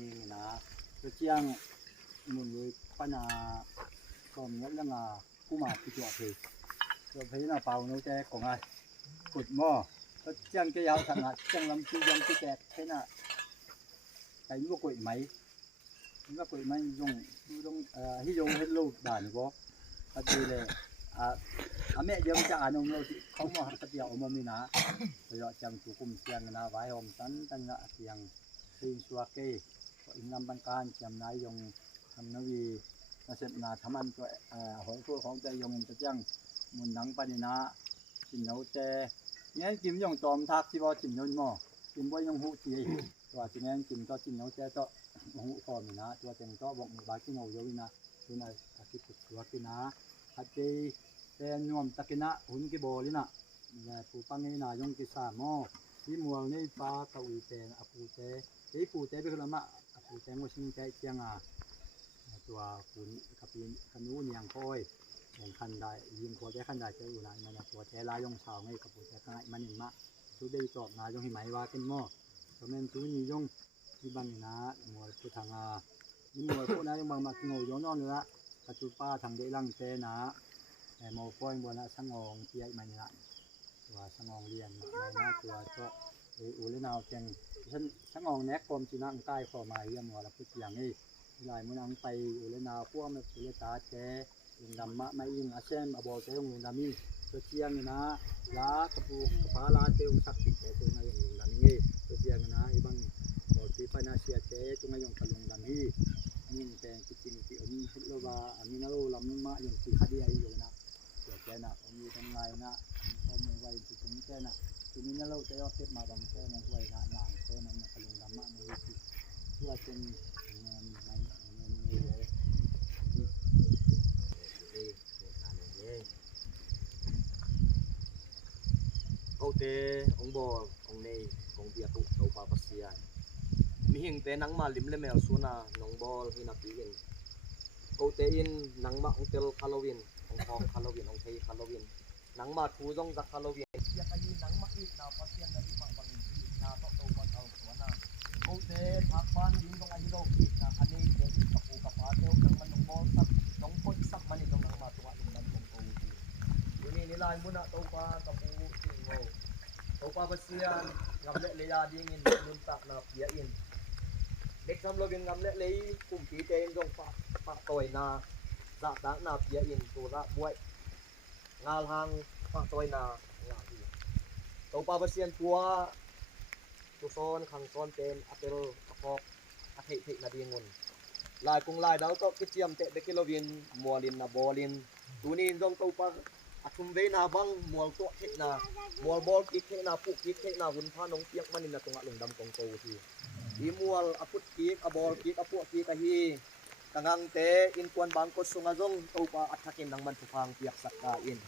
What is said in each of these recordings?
นี่นะก็เจียงมุนเลยปัญหาก็มีเรื่องกู้มาที่ตัวเพตัวเพน่ะเป่าโนแจของไอ้กดหม้อก็เจียงก็ยาวทางเจียงลำที่ยังที่แจกเพน่ะไอ้ลูกกดไหมลูกกดไหมยงที่ยงเฮ็ดลูกด่านบ่ก็ดีเลยแม่ยังจะอ่านเราเขามาหักเดียวมามีนะเดี๋ยวจังสุกุมเสียงนะไว้หอมสันตั้งนะเสียงสิ่งสวาเกก็อินนำบันการจำนายยงทำนวีนาเสนาทำอันตัวหอยพวกของใจยงจะจังมุนดังปานินะจินเอาแต่เนี่ยจิมยงจอมทักที่ว่าจิมยนหม้อจิมว่ายงหูตีตัวจิเนี่ยจิมก็จินเอาแต่ก็หูคอมีนะตัวเต็งก็บอกบาจิงเอาเยอะนะที่นั่นอาทิตย์สวากินะฮัจเจเป็นนวมตะกินะหุ่นกิโบลินะผู้ปังนี่นายงกิสามอที่มัวนี่ปลาตะวีเตนอปูเตที่ปูเตเป็นละมะอปูเตงว่าชิงใจเจียงตัวคุณกับปีขนูเนียงค่อยแข่งขันได้ยิงตัวใจขันได้จะอยู่ไหนมันตัวใจลายยงสาวไงกับปูเตข้างมันนี่มะทุได้จอบนายงหิไหมว่าเป็นหม้อตัวแม่นตัวนี้ยงที่บ้านนี่นะมัวผู้ทางนี่มัวพวกนั้นยังมาโง่ย้อนนอนเลยละปัจจุป้าทางได้ลังเตนะหมอป้อยบัวนะสังองเปียมันละตัวสังองเรียนในหน้าตัวก็อูเลนาวจังฉันสังองแนกกรมจีนังใต้ขอมาเยี่ยมหัวละพุทธอย่างนี้หลายมื้อนังไปอูเลนาวพวกมันสุเลตาแท้ลงดำมะไม่ยิงอาเซมอบอเตลงดำนี่ตัวเชียงนี่นะลากระปูกระปาลาเตลสักติแต่ตัวในลงดำนี่ตัวเชียงนะอีบังบ่ที่ปานาเสียเตตัวในยงลงดำนี่นี่แปลงจริงที่มีเฮ็ดแล้วว่าอันนี้นะโลลำมะอย่างที่คดีอายุนะแกน่ะมีทำลายนะข้อมูลไว้ที่ตรงนี้แกน่ะทีนี้เราจะเอาเก็บมาบางแค่นั้นไว้นะนานแค่นั้นกำลังดำมากในที่เพื่อเป็นเงินในเงินนี้เลยโอเตองบอองในองเบียตุโตปาปัสเซียมีหิงเตนังมาลิมเลเมลซูนาน้องบอลฮินาปีอินโอเตอินนังมาองเตลคาโลวินองทองคาโลวินองเทคาโลวินนังมาทูจงจักคาโลวินเสียกยีนังมาอีกนาปัสเซียนนาดิมาบังอีกนาโตโตปาเตาสวนาโอเตพักบ้านยิงตรงไอโลอีกนะอันนี้เด็กกับปูกับปาเตลนังมันน้องบอลสักน้องคนสักมันนี่ตรงนังมาตัวลุงดันตรงโตทีนี้นี่ลายมุนะโตปากับปูสิงโง่โตปาปัสเซียนงำเละเลยาดิ้งอินนุนตักนาเปียอินเด็กทำโลวินงำเละเลยกลุ่มปีเตนจงปะต่อยนาจะดักนาเปียอินตัวละบวยงาลางปะต่อยนางาดีโตปาปัสเซียนตัวตุซอนขังซอนเป็นอเตลอพอกอเทตินาดีงุนลายกงลายดาวก็กิเจียมเตะเบกิโลวินมัวลินนาบอลินตัวนี้จงโตปาอัทุมเวนาบังมัวตัวเทนามัวบอลกิเทนาปุกิเทนาหุ่นพานงเปียกมันนี่นะตรงลงดำตรงโตทีอีมัวอพุทกิกอบอลกิอปุกิกะฮีตังเตอินควนบางกสุงาจงโตปาอัฐกินดังมันทุพังเปียกสักกาอิน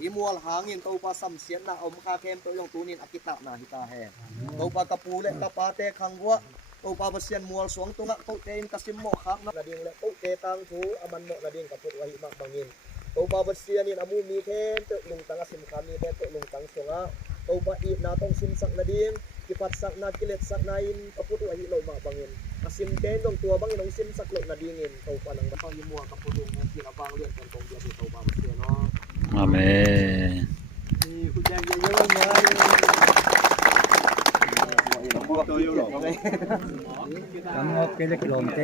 อีมัวหางอินโตปาซัมเสียนนาอมคาเข้มตัวลงตูนินอกิตะนาหิตาแฮโตปากะปูเลกะปาเตคังวัวโตปาบเสียนมัวสวงตุงะโตเตอินกะซิมโมคักนะละดิงและโตเตตังทูอมันโมละดิงกะพุทวะหิมะบังอินโตปาบเสียนนี่อมูมีเทนเตลุงตังะซิมคามีเตลุงตังสงะโตปาอีนาต้องซิมสักละดิงกิปัสสักนากิเลสสักนาอินกะพุทวะหิโลมะบังอินอาซิมเตนลงตัวบังอินองซิมสักโลนาดิงอินโตปานังบังยิมัวกะพุทวะหิระบางเรียนกันตรงเดียวโตปาบเสียนเนาะอาเมนนี่คุณยังเยอะๆเลยตัวอยู่หรอทั้งหมดเป็นกิโลเมตร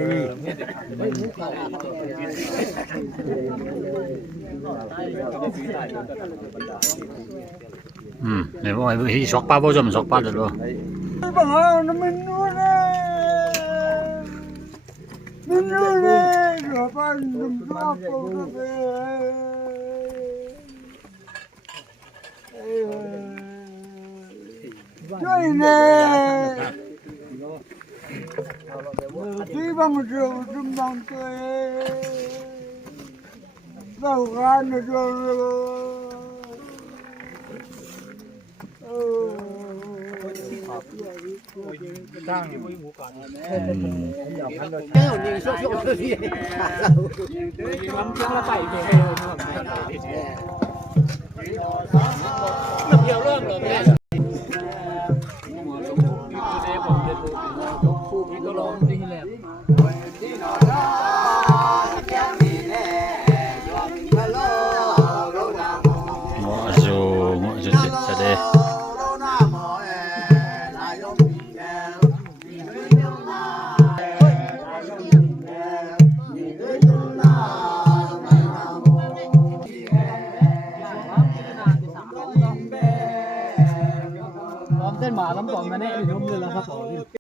เนี่ยว่าที่ช็อกป้าบ่จำช็อกป้าเลยเหรอบ้านะมันนู่นเลยหรอป้านุ่มป้าโปรเซ่ช่วยเน่ที่บางเรื่องจุ่มบางตัวเราการนะจ๊ะตั้งไม่หมูกันแก้วนี่ชอบที่เราทำละไปเดียวเรื่องเลยเนี่ยคู่นี้ก็ลอง แหลม Ngộ sa de Ôm tên mà lắm còn mà nè thì không được là sắp rồi